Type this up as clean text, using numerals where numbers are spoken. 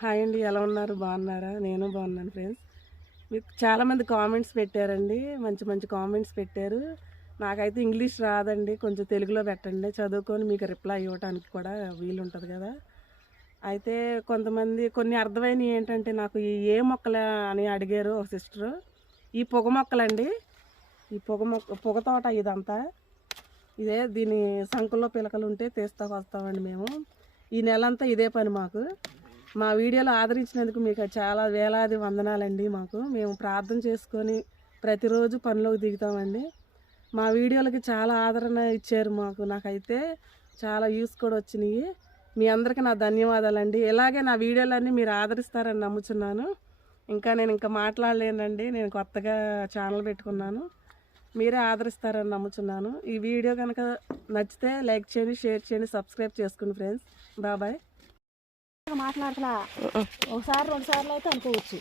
Hi అండి, ఎలా ఉన్నారు? బాగున్నారా? నేను బాగున్నాను ఫ్రెండ్స్. మీకు చాలామంది కామెంట్స్ పెట్టారండి, మంచి మంచి కామెంట్స్ పెట్టారు. నాకైతే ఇంగ్లీష్ రాదండి, కొంచెం తెలుగులో పెట్టండి, చదువుకొని మీకు రిప్లై ఇవ్వడానికి కూడా వీలుంటుంది కదా. అయితే కొంతమంది కొన్ని అర్థమైనవి ఏంటంటే, నాకు ఈ ఏ మొక్కలు అని అడిగారు ఒక సిస్టరు. ఈ పొగ మొక్కలండి, ఈ పొగ తోట ఇదంతా. దీని సంకుల్లో పిలకలు ఉంటే తీస్తా వస్తామండి మేము. ఈ నెలంతా ఇదే పని మాకు. మా వీడియోలు ఆదరించినందుకు మీకు చాలా వేలాది వందనాలండి. మేము ప్రార్థన చేసుకొని ప్రతిరోజు పనిలోకి దిగుతామండి. మా వీడియోలకి చాలా ఆదరణ ఇచ్చారు నాకైతే చాలా వ్యూస్ కూడా వచ్చినాయి. మీ అందరికీ నా ధన్యవాదాలండి. ఇలాగే నా వీడియోలన్నీ మీరు ఆదరిస్తారని నమ్ముచున్నాను. నేను మాట్లాడలేనండి, నేను కొత్తగా ఛానల్ పెట్టుకున్నాను. మీరే ఆదరిస్తారని నమ్ముచున్నాను. ఈ వీడియో కనుక నచ్చితే లైక్ చేయండి, షేర్ చేయండి, సబ్స్క్రైబ్ చేసుకోండి ఫ్రెండ్స్. బాయ్. మాట్లాడతలా ఒకసారి 2 సార్లు అయితే అనుకోవచ్చు.